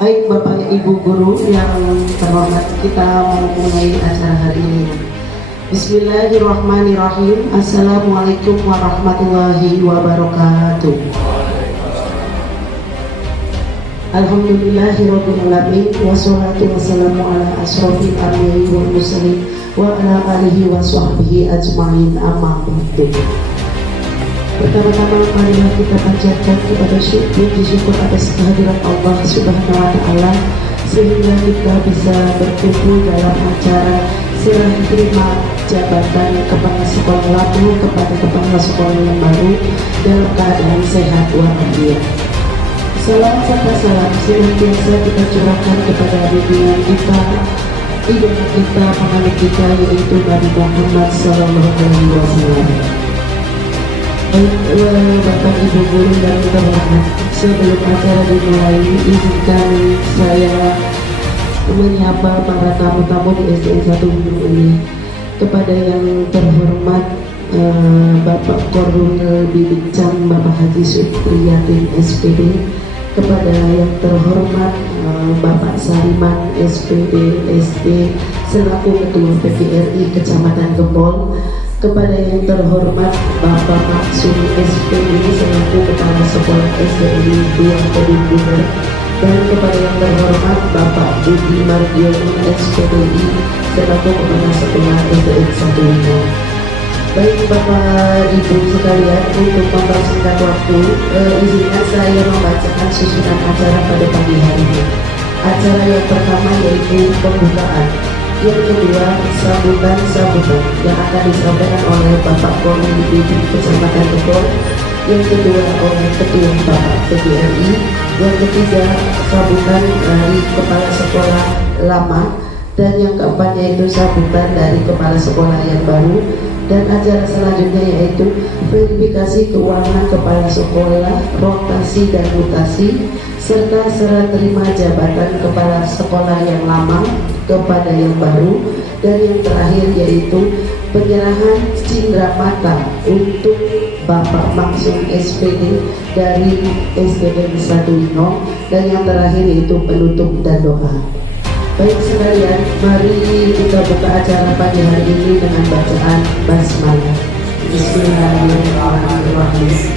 Baik Bapak Ibu Guru yang terhormat, kita memulai acara hari ini. Bismillahirrahmanirrahim. Assalamualaikum warahmatullahi wabarakatuh. Alhamdulillahirabbil alamin, wassalatu wassalamu ala asyrofil anbiya'i wal mursalin wa ala alihi wa sahbihi ajmain, amma ba'du. Pertama-tama marilah kita panjatkan kepada puji syukur atas kehadiran Allah Subhanahu wa taala sehingga kita bisa berkumpul dalam acara serah terima jabatan kepala sekolah baru kepada kepala sekolah yang baru dalam keadaan sehat walafiat. Salam serta salam senantiasa kita curahkan kepada junjungan kita, idola kita, penganut kita, yaitu Nabi Muhammad SAW. Bapak Ibu Guru dan terhormat, sebelum acara dimulai, izinkan saya menyapa para tamu-tamu di SDN 1 Gunung ini. Kepada yang terhormat Bapak Korwil Bincang Bapak Haji Supriyatin SPD, kepada yang terhormat Bapak Sariman SPD SD selaku Ketua PPRI Kecamatan Gempol, kepada yang terhormat Bapak Maksum SPD selaku Kepala Sekolah SDN 2 Kedunggungan, dan kepada yang terhormat Bapak Budi Mardiono SPDI selaku Kepala Sekolah SDN 1 Gunung. Baik Bapak Ibu sekalian, untuk mempersingkat waktu, izinkan saya membacakan susunan acara pada pagi hari ini. Acara yang pertama yaitu pembukaan, yang kedua sambutan yang akan disampaikan oleh Bapak Korwil di Kecamatan Gempol, yang kedua oleh Ketua Bapak PPRI, yang ketiga sambutan dari Kepala Sekolah lama, dan yang keempat yaitu sambutan dari Kepala Sekolah yang baru. Dan acara selanjutnya yaitu verifikasi keuangan kepala sekolah, rotasi dan mutasi, serta serah terima jabatan kepala sekolah yang lama kepada yang baru, dan yang terakhir yaitu penyerahan cindera mata untuk Bapak Maksum SPD dari SDN 1 Wino, dan yang terakhir yaitu penutup dan doa. Baik sekalian, mari kita buka acara pagi hari ini dengan bacaan basmalah. Bismillahirrahmanirrahim.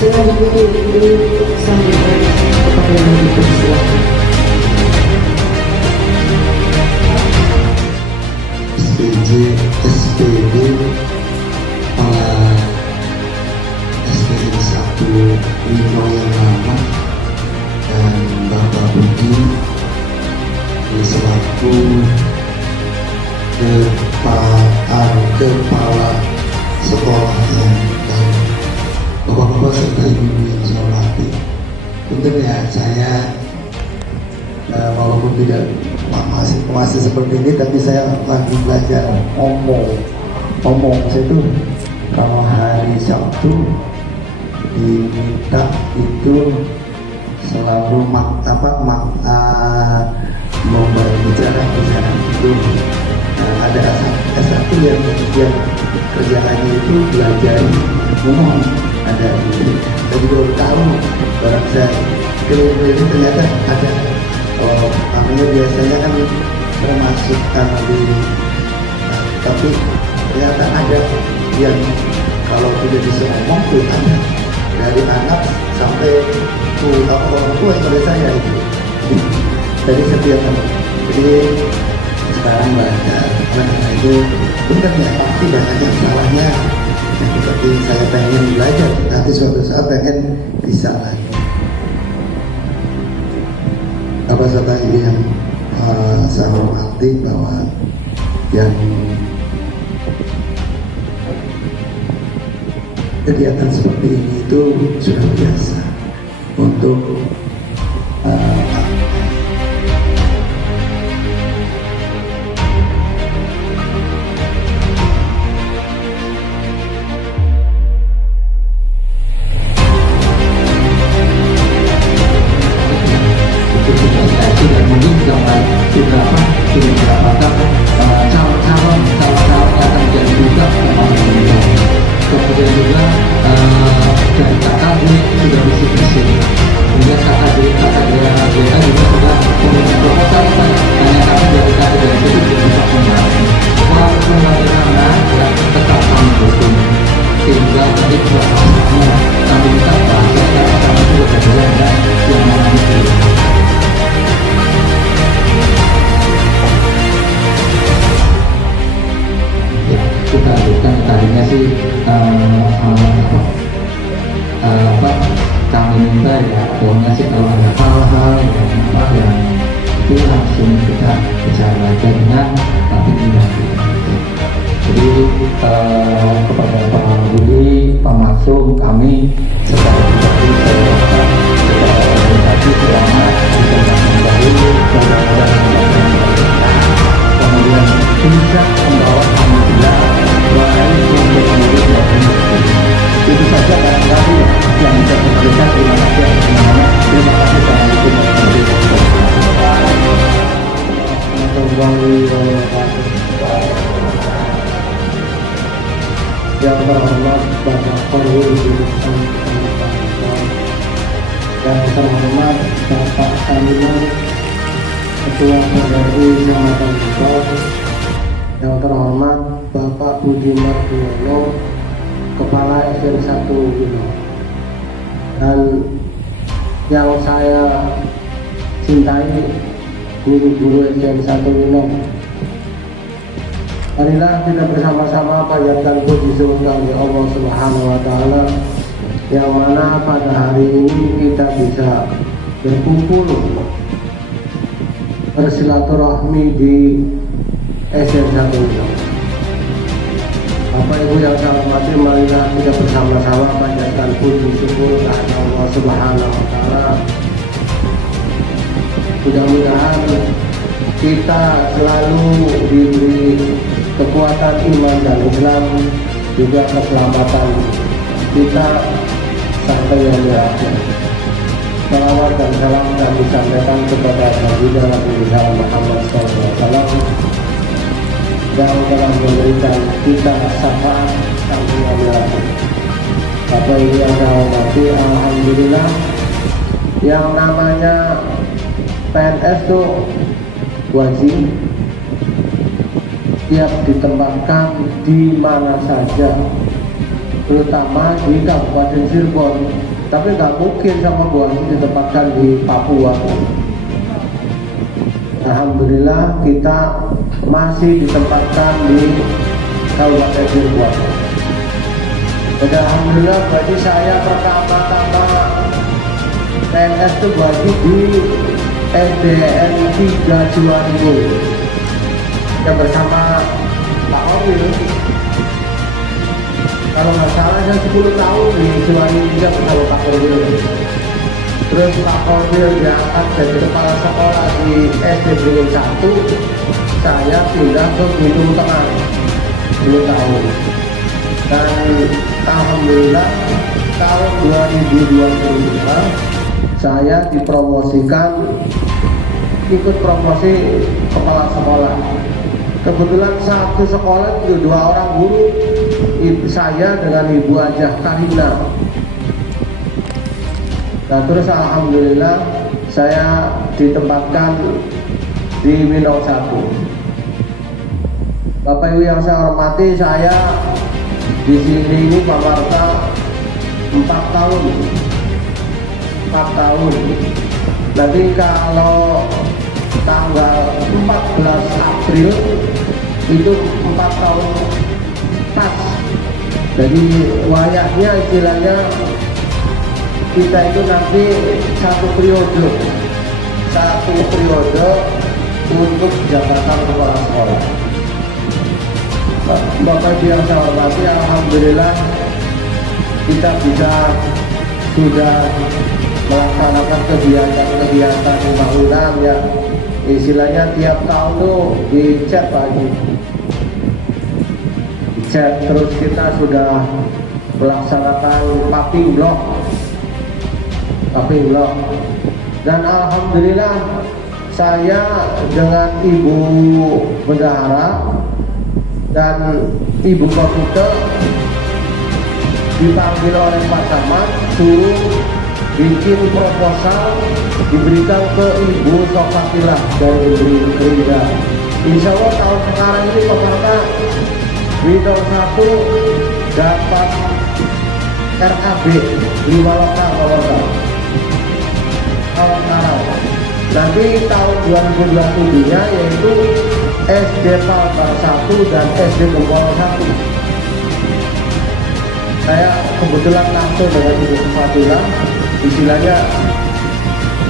Selanjutnya ini sambutan kepada yang dipersilakan. SPJ SPD SDN 1 Wino yang lama, dan Bapak Budi selaku kepala sekolah yang baru. Bapak-bapak serta ibu yang saya hormati, untuk ya saya walaupun tidak masih seperti ini, tapi saya lagi belajar ngomong saya itu kalau hari Sabtu diminta itu selalu bicara itu ada S1 yang kerjaannya itu belajar ngomong, ada itu. Saya juga baru tahu, barang saya keliling ternyata ada. Namanya biasanya kan memasukkan di tapi ternyata ada yang kalau tidak bisa ngomong tuh ada dari anak sampai orang tua yang pada saya itu dari setiap anak. Jadi sekarang belajar itu benar ya, pasti banyak yang salahnya, tapi saya pengen belajar, nanti suatu saat pengen bisa lagi. Bapak-bapak ini yang saya hormati, bahwa yang kegiatan seperti ini itu sudah biasa untuk calon-calon yang akan menjadi duta kemudian juga dari kakak ini sudah bersih-bersih, kemudian kakak sih kami minta ya pokoknya sih kalau ada hal-hal yang itu langsung kita bicarakan dengan tapi tidak. Jadi kepada Pak Budi, Pak Maksum, kami secara pribadi secara organisasi selama kita kembali kemudian bisa membawa alhamdulillah bahkan untuk sendiri itu saja barangkali yang bisa diberikan. Terima kasih semuanya. Terima kasih telah yang terhormat Bapak Korwil dan terhormat Bapak Saliman Ketua PRI Kecamatan Bogor, yang terhormat Bapak Budi Mardiono Kepala SM1 Wino, dan yang saya cintai guru-guru SM1 Wino. Marilah kita bersama-sama panjatkan puji syukur bagi Allah Subhanahu wa Ta'ala, yang mana pada hari ini kita bisa berkumpul bersilaturahmi di SM1 Wino. Bapak Ibu yang saya hormati, marilah kita bersama-sama panjatkan puji syukur kepada Allah Subhanahu wa Ta'ala. Mudah-mudahan kita selalu diberi kekuatan iman dan Islam, juga keselamatan kita sampai yang berakhir. Salawat dan salam kami sampaikan kepada Nabi Muhammad SAW yang telah memberikan kita syafaat sampai yang berakhir. Bapak Ibu yang saya hormati, alhamdulillah, yang namanya PNS itu wajib siap ditempatkan di mana saja, terutama di Kabupaten Cirebon. Tapi nggak mungkin sama Bu Ani ditempatkan di Papua. Alhamdulillah kita masih ditempatkan di Kabupaten Cirebon. Dan alhamdulillah berarti saya pertama-tama PNS itu wajib di SDN 3 Ciwanibul. Kita bersama Pak Orwil, kalau nggak salah saya 10 tahun di Ciwanibul juga bersama Pak Orwil. Terus Pak Orwil diangkat jadi kepala sekolah di SD Beringin 1, saya pindah ke Gunung Tengah 10 tahun. Dan alhamdulillah tahun 2022 saya dipromosikan, ikut promosi kepala sekolah. Kebetulan satu sekolah itu 2 orang guru, saya dengan Ibu Ajah Karina. Nah terus alhamdulillah saya ditempatkan di Minong 1. Bapak Ibu yang saya hormati, saya di sini ini Pak Marta 4 tahun. Nanti kalau tanggal 14 April itu 4 tahun pas. Jadi wayahnya istilahnya kita itu nanti satu periode untuk jabatan kepala sekolah. Bapak Ibu yang saya hormati, alhamdulillah kita sudah melaksanakan kegiatan pembangunan ya, istilahnya tiap tahun tuh dicek lagi, terus kita sudah melaksanakan paving block, dan alhamdulillah saya dengan Ibu Bendahara dan Ibu Komite dipanggil oleh Pak Camat, suruh bikin proposal diberikan ke Ibu Sofatilah dari Gerindra. Insya Allah tahun sekarang ini peserta Windows 1 dapat RAB 5 lokal kalau nanti tahun 2027 nya yaitu SD Palbar 1 dan SD Gempol 1. saya kebetulan langsung dengan Ibu Fatila, istilahnya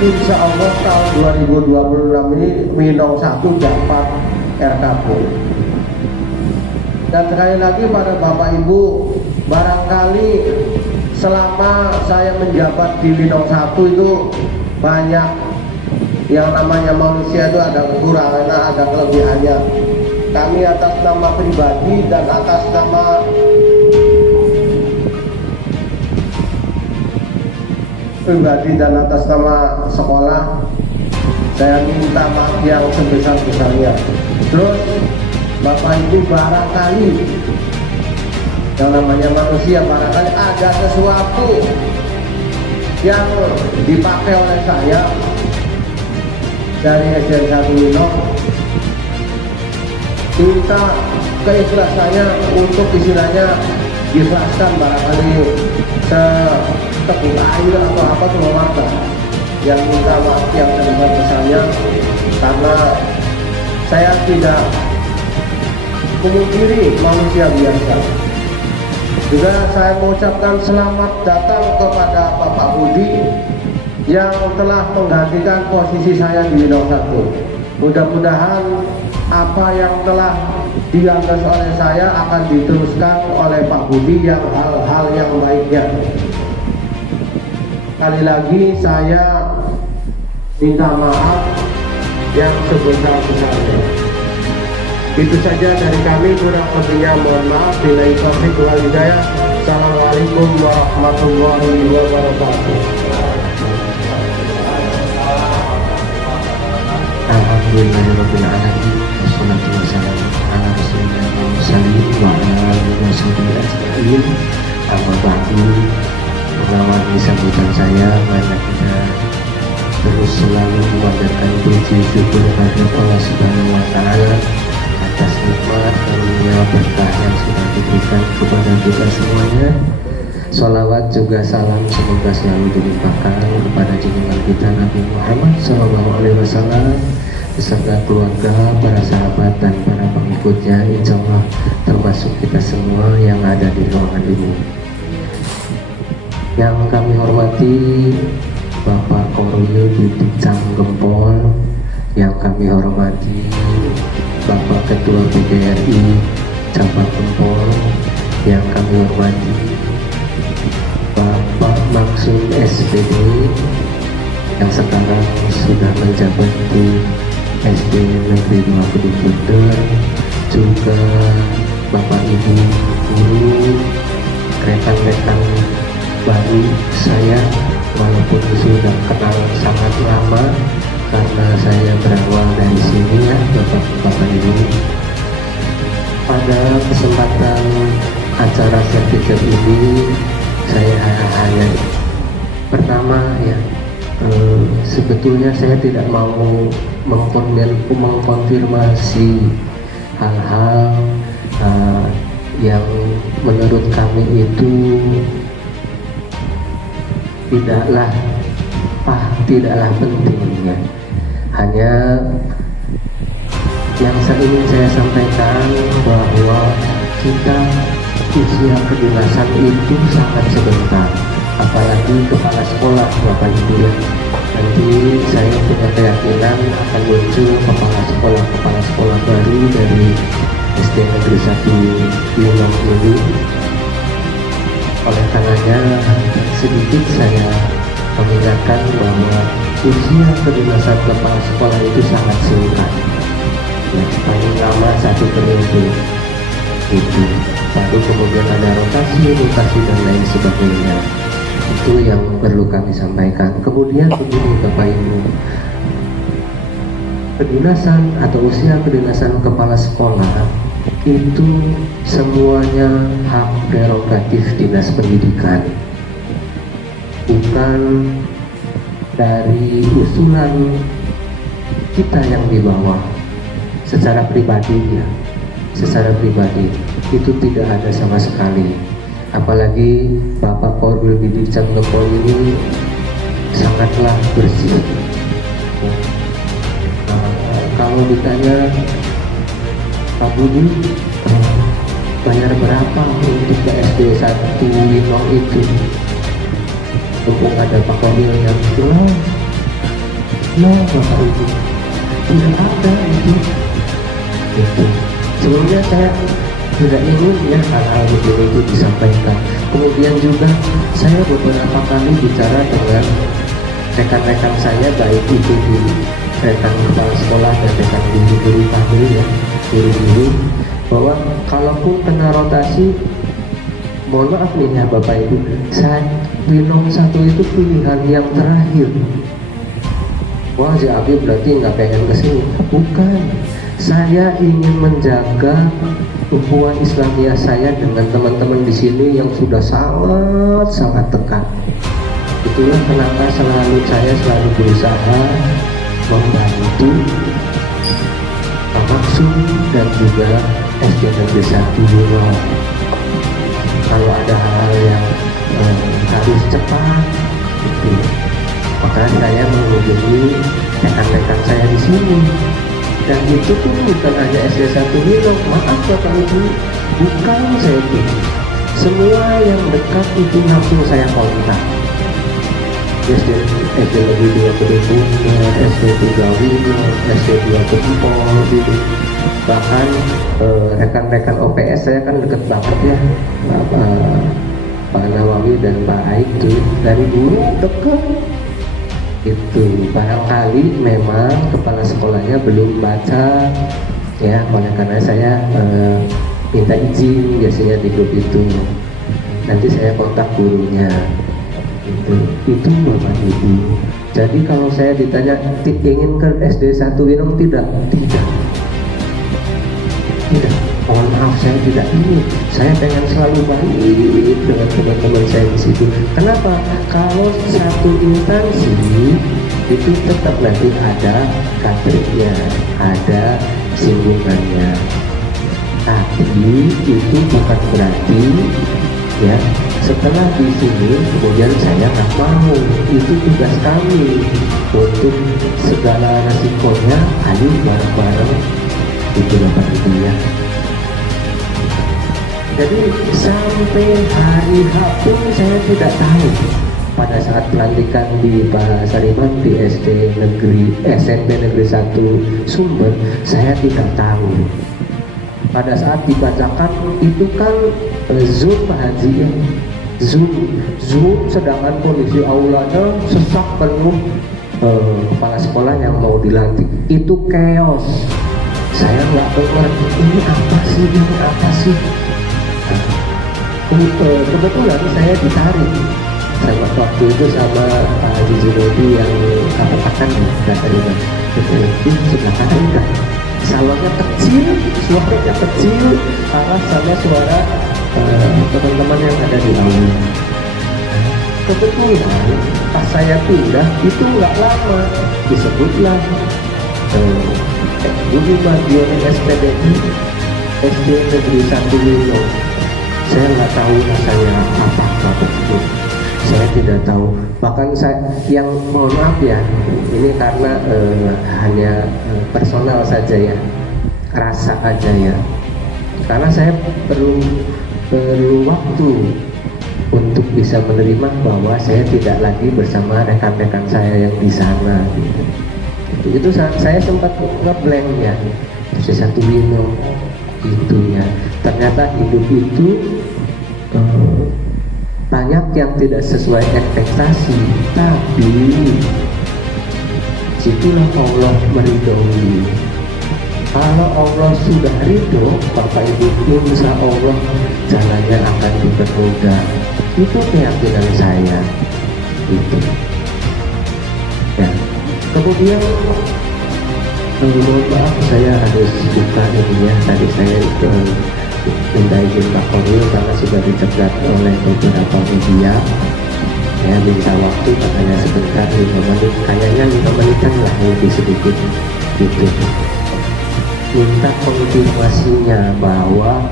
insya Allah tahun 2026 ini Minong 1 dapat RKP. Dan sekali lagi pada Bapak Ibu, barangkali selama saya menjabat di Minong 1 itu banyak yang namanya manusia itu ada kekurangan, ada kelebihannya. Kami atas nama pribadi dan atas nama sekolah, saya minta maaf yang sebesar-besarnya. Terus Bapak Ibu, barangkali yang namanya manusia, barangkali ada sesuatu yang dipakai oleh saya dari SDN 1 Minong, minta keikhlasannya untuk istilahnya diikhlaskan, barangkali seteguk air atau apa cuma warga yang minta maaf yang sebesar-besarnya, karena saya tidak memungkiri manusia biasa. Juga saya mengucapkan selamat datang kepada Bapak Budi yang telah menggantikan posisi saya di Minong 1. Mudah-mudahan apa yang telah digagas oleh saya akan diteruskan oleh Pak Budi yang hal-hal yang baiknya. Sekali lagi saya minta maaf yang sebesar-besarnya. Itu saja dari kami, kurang lebihnya mohon maaf. Billahi taufiq wal hidayah. Assalamualaikum warahmatullahi wabarakatuh. Alhamdulillahirabbil alamin. Wassalatu wassalamu ala rasulillah wa ala alihi wasallam. Amma ba'du. Mengawali sambutan saya, mana kita terus selalu memanjatkan puji syukur kepada Allah Subhanahu wa taala atas nikmat karunia berkah yang sudah diberikan kepada kita semuanya. Sholawat juga salam semoga selalu dilimpahkan kepada junjungan kita Nabi Muhammad SAW beserta keluarga, para sahabat dan para pengikutnya, insya Allah termasuk kita semua yang ada di ruangan ini. Yang kami hormati Bapak Korwil Didik Gempol, yang kami hormati Bapak Ketua PGRI Cabang Gempol, yang kami hormati Bapak Maksum SPD yang sekarang sudah menjabat di SD Negeri 2 Kedung Bunter, juga Bapak Ibu guru, rekan-rekan baru saya, walaupun sudah kenal sangat lama karena saya berawal dari sini ya Bapak Ibu. Pada kesempatan acara sertifikat ini saya hanya pertama ya, sebetulnya saya tidak mau mengkonfirmasi hal-hal yang menurut kami itu tidaklah penting ya. Hanya yang ingin saya sampaikan bahwa kita usia kedinasan itu sangat sebentar, apalagi kepala sekolah Bapak Ibu ya. Nanti saya punya keyakinan akan muncul kepala sekolah baru dari SD Negeri 1 Minong ini. Oleh karenanya sedikit saya mengingatkan bahwa usia kedinasan kepala sekolah itu sangat singkat ya, paling lama 1 periode itu, baru kemudian ada rotasi dan lain sebagainya. Itu yang perlu kami sampaikan. Kemudian begini Bapak Ibu, kedinasan atau usia kedinasan kepala sekolah itu semuanya hak prerogatif dinas pendidikan, bukan dari usulan kita yang di bawah. Secara pribadi ya, secara pribadi itu tidak ada sama sekali. Apalagi Bapak Korwil Didik Gempol ini sangatlah bersih. Kalau ditanya Pak Budi, bayar berapa untuk ke SD 1 Winong itu? Mumpung ada Pak Komil yang bilang, Bapak Ibu, tidak ada itu. Sebelumnya saya tidak ingin ya hal-hal begini itu disampaikan. Kemudian juga saya beberapa kali bicara dengan rekan-rekan saya, baik itu di rekan kepala sekolah dan rekan guru-guru kami ya, guru-guru, bahwa kalaupun kena rotasi, mohon maaf nih ya Bapak Ibu, saya Winong 1 itu pilihan yang terakhir. Wah, si Abi berarti nggak pengen kesini. Bukan, saya ingin menjaga hubungan Islamiyah saya dengan teman-teman di sini yang sudah sangat dekat. Itulah kenapa saya selalu berusaha membantu Maksum dan juga SD Negeri 1 Winong. Kalau ada hal yang harus cepat, itu maka saya menghubungi rekan-rekan saya di sini. Dan itu pun bukan hanya SD 1 Winong, maaf Bapak Ibu, bukan saya itu. Semua yang dekat itu langsung saya kontak. SD Negeri 2 Kedepung, SD 3 Winong, SD 2 Kempol gitu. Bahkan rekan-rekan OPS saya kan deket banget ya, Pak Nawawi dan Pak Aik tuh dari dulu deket. Itu barangkali memang kepala sekolahnya belum baca ya, oleh karena saya minta izin biasanya di grup itu, nanti saya kontak gurunya. Itu Bapak Ibu. Jadi kalau saya ditanya ingin ke SD 1 Winong, tidak, mohon maaf, saya tidak ingin. Saya pengen selalu baik dengan teman-teman saya di situ. Kenapa? Kalau satu instansi itu tetap nanti ada kadernya, ada singgungannya. Tapi itu bukan berarti ya setelah di sini kemudian saya nggak mau. Itu tugas kami untuk segala resikonya, ayo bareng-bareng. Itu Bapak Ibu ya. Jadi sampai hari H pun saya tidak tahu. Pada saat pelantikan di Pak Sariman di SMP Negeri 1 Sumber, saya tidak tahu. Pada saat dibacakan itu kan Zoom Pak Haji ya, Zoom, sedangkan kondisi aulanya sesak penuh kepala sekolah yang mau dilantik. Itu chaos. Saya nggak mengerti ini apa sih. Kebetulan saya ditarik sama waktu itu sama Pak Haji Zubaidi yang katakan nggak terima. Sebelah kanan enggak. Salonnya kecil, suaranya kecil, kalah sama suara teman-teman yang ada di aula. Kebetulan pas saya pindah itu nggak lama disebutlah Guru Madione SPDI SD Negeri 1 Winong. Saya nggak tahu rasanya apa itu. Saya tidak tahu. Bahkan saya yang mohon maaf ya, ini karena hanya personal saja ya, rasa aja ya. Karena saya perlu waktu untuk bisa menerima bahwa saya tidak lagi bersama rekan-rekan saya yang di sana. Itu saya sempat ngeblank ya, SD 1 Winong itu ya. Ternyata hidup itu banyak yang tidak sesuai ekspektasi, tapi situlah Allah meridhoi. Kalau Allah sudah ridho, Bapak Ibu, insya Allah jalannya akan dipermudah. Itu keyakinan saya. Itu. Ya. Kemudian, mohon maaf saya harus buka ini ya. Tadi saya minta izin Pak Koril karena sudah dicegat oleh beberapa media. Ya, minta waktu katanya sebentar 5 menit, kayaknya 5 menitan lah lebih sedikit gitu. Minta konfirmasinya bahwa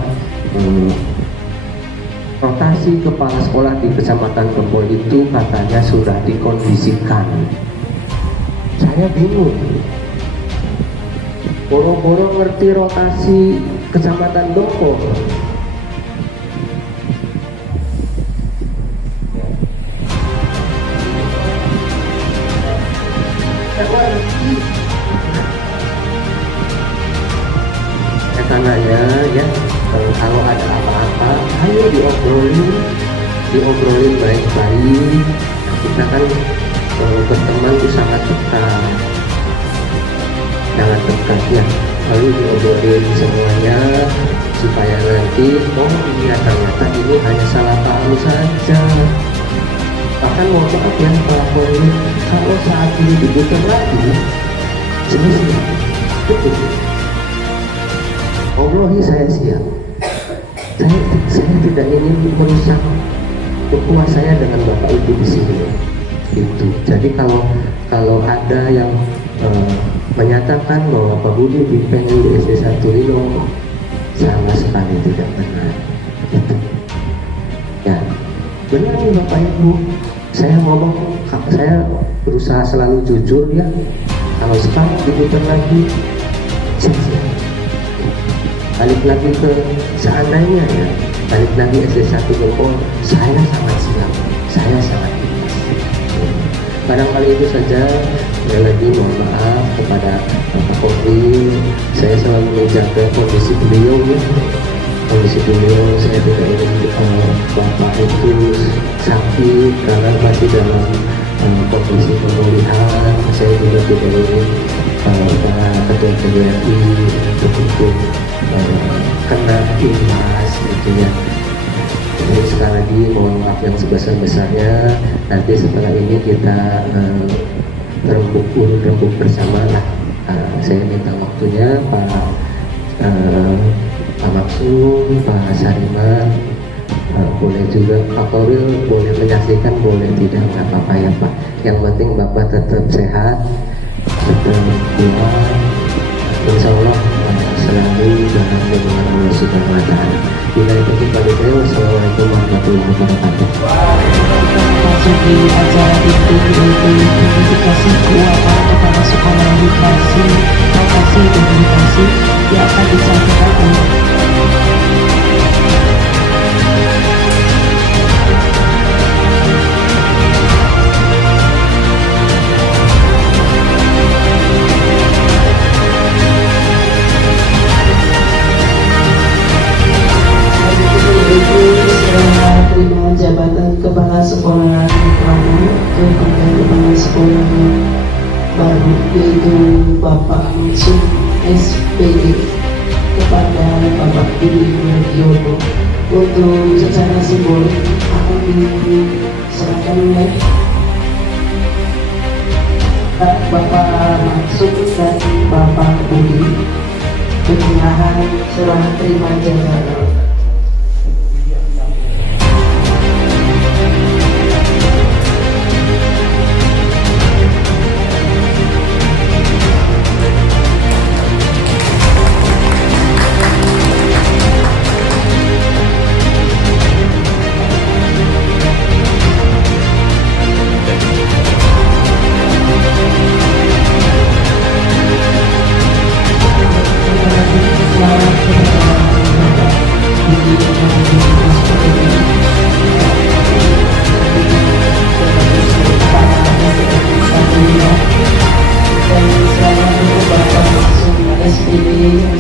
rotasi kepala sekolah di Kecamatan Kempol itu katanya sudah dikondisikan. Saya bingung. Boro-boro ngerti rotasi Kecamatan Dongko, suasananya ya, kalau ada apa-apa ayo diobrolin baik-baik. Kita kan berteman itu sangat dekat ya, lalu diobrolin semuanya supaya nanti iya ternyata ini hanya salah paham saja. Bahkan mohon maaf ya Pak Polri, kalau saat ini dibutuhkan lagi saya siap, betul. Obrohi saya siap. Saya tidak ingin merusak ukhuwah saya dengan Bapak Ibu di sini. Itu. Jadi kalau ada yang menyatakan bahwa Pak Budi pengen di SD 1 Lino, sama sekali tidak benar. Itu. Ya, benar nih Bapak Ibu. Saya ngomong, saya berusaha selalu jujur ya. Kalau sekarang diputar lagi, saya balik lagi ke seandainya ya, balik lagi SD 1 Lino, saya sangat siap, saya sangat ikhlas. Barangkali itu saja. Sekali lagi mohon maaf kepada Bapak Polri, saya selalu menjaga kondisi beliau ya. Kondisi beliau saya tidak ingin Bapak itu sakit karena masih dalam kondisi pemulihan. Saya juga tidak ingin para ketua PGRI untuk kena imbas gitu ya. Jadi sekali lagi mohon maaf yang sebesar-besarnya. Nanti setelah ini kita rembuk bersama lah. Saya minta waktunya Pak Maksum, Pak Sariman, boleh juga Pak Koril, boleh menyaksikan, boleh tidak, nggak apa-apa ya Pak. Yang penting Bapak tetap sehat, tetap kuat, insya Allah selalu dalam lindungan Allah Subhanahu wa Ta'ala. Bila itu kita berdua, wassalamualaikum warahmatullahi wabarakatuh. Memasuki acara itu yaitu verifikasi keuangan kepada sekolah edukasi, lokasi dan edukasi yang akan disampaikan oleh terima jabatan kepala sekolah pertama kepada kepala sekolah baru yaitu Bapak Maksum SPD kepada Bapak Budi Mardiono untuk secara simbolik akan diserahkan oleh Bapak Maksum dan Bapak Budi penyerahan serah terima jabatan.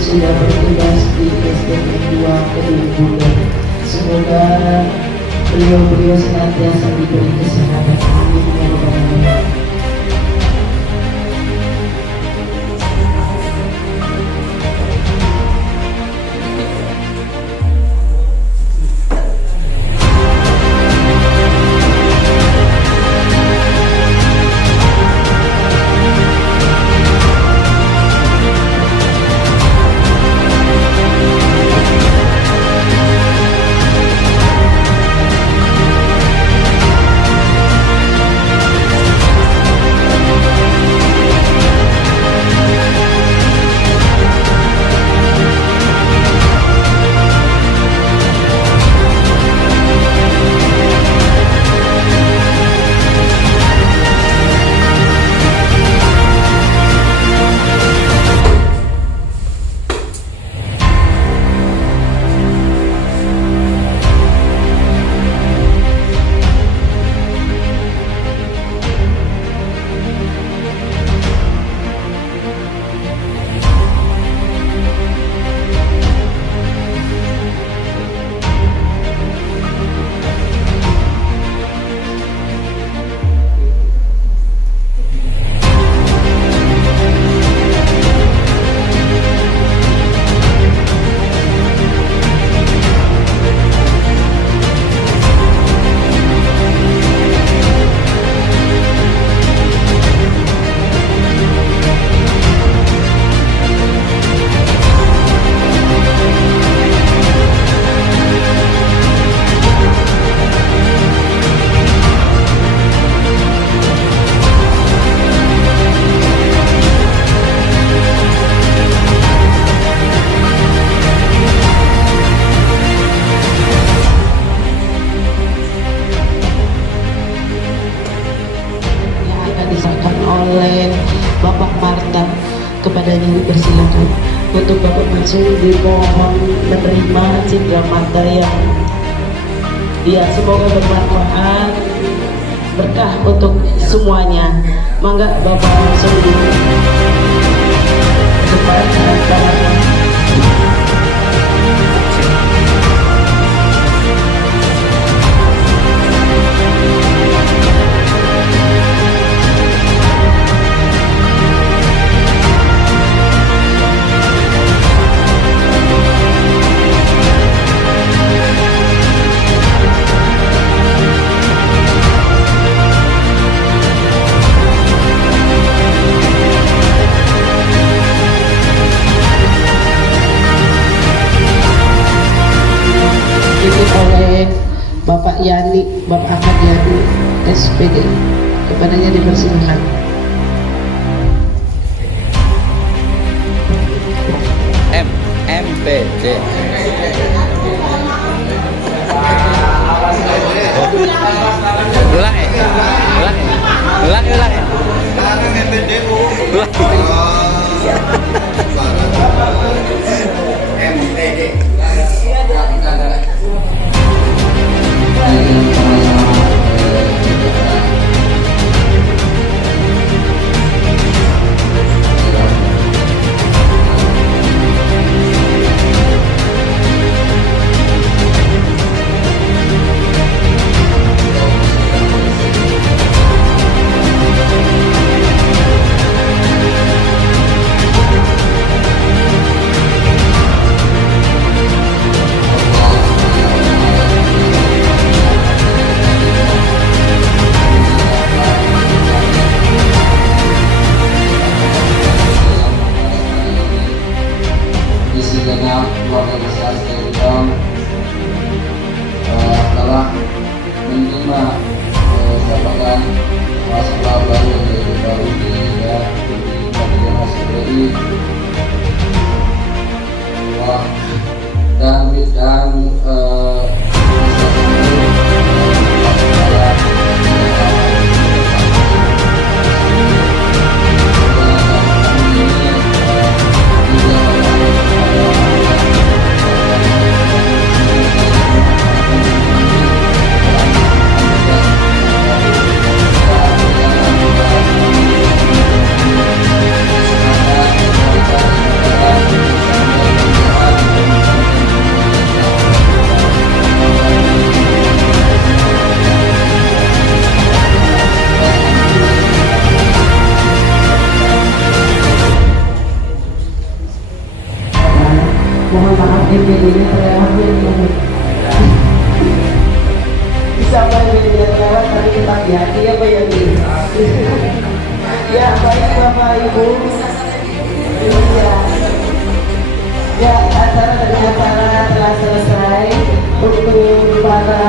Sudah bertugas di SDN 2 Kedua. Semoga beliau senantiasa diberi kesehatan. Amin ya rabbal alamin. kami dipersilakan untuk Bapak Mansur dimohon menerima sidang mata yang ya semoga bermanfaat berkah untuk semuanya. Mangga Bapak Mansur untuk para tamu. Oleh Bapak Yani, Bapak Ahmad Yani, SPD. Kepadanya dipersilakan. MPD. Ulang ya? Ulang ya? MPD Bu. MPD. Dengan keluarga besar Stellion telah menerima jabatan masalah baru dari baru di bagian SPDI dan Mohon maaf MPD-nya terlewat bisa apa MPD-nya terlewat tapi kita hati-hati ya Pak Yani. Ya baik Bapak Ibu. Ya acara telah selesai. Untuk para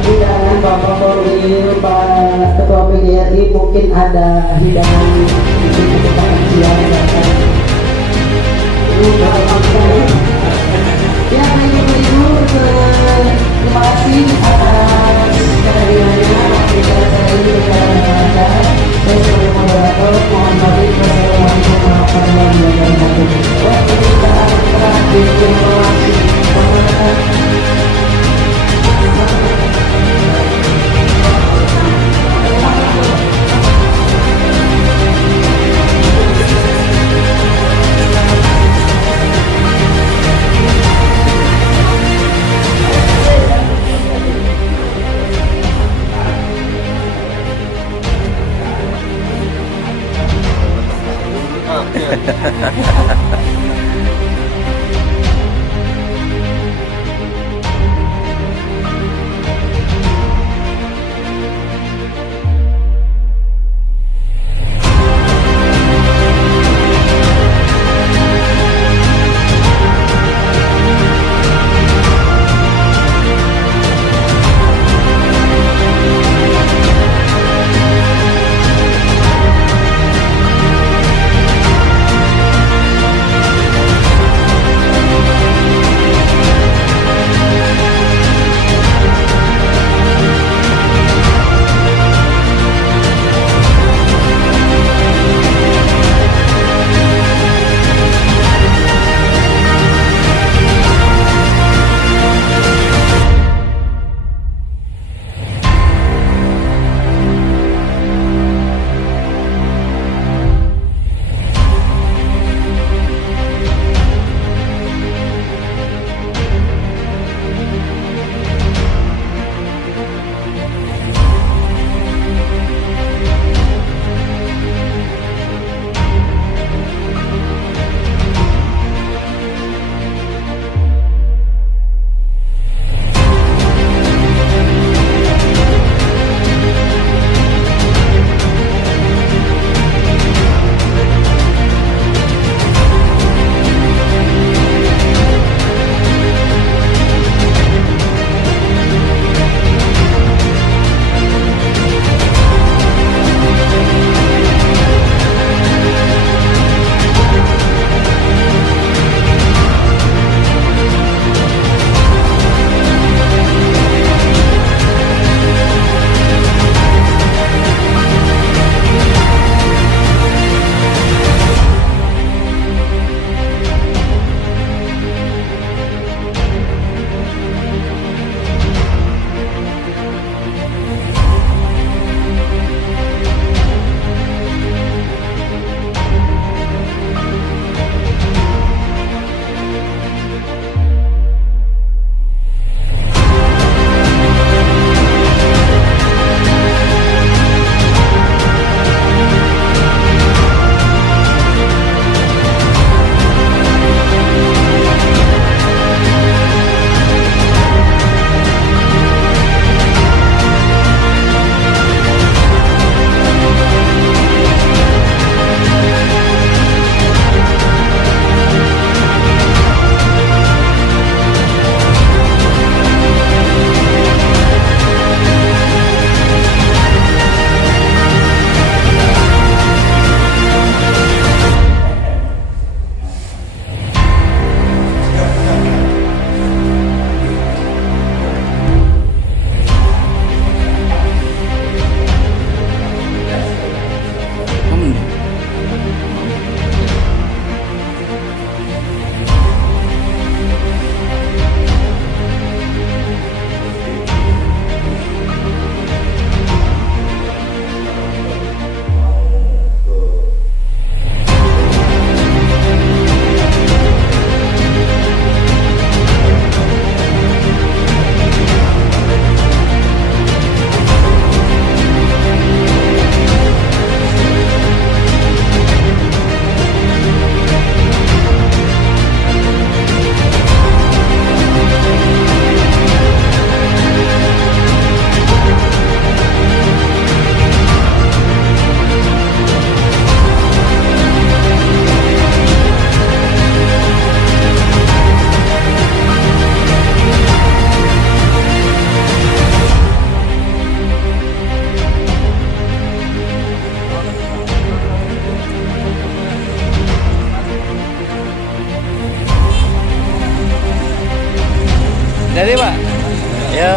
undangan Bapak Korwil, Pak Ketua PGRI mungkin ada hidangan untuk kita siang datang. Ya, ibu-ibu, terima kasih atas kehadirannya di acara ini dengan saya sebagai moderator mohon maaf. Wassalamualaikum warahmatullahi wabarakatuh. Waktu kita terakhir informasi Hahaha. Jadi Pak. Ya.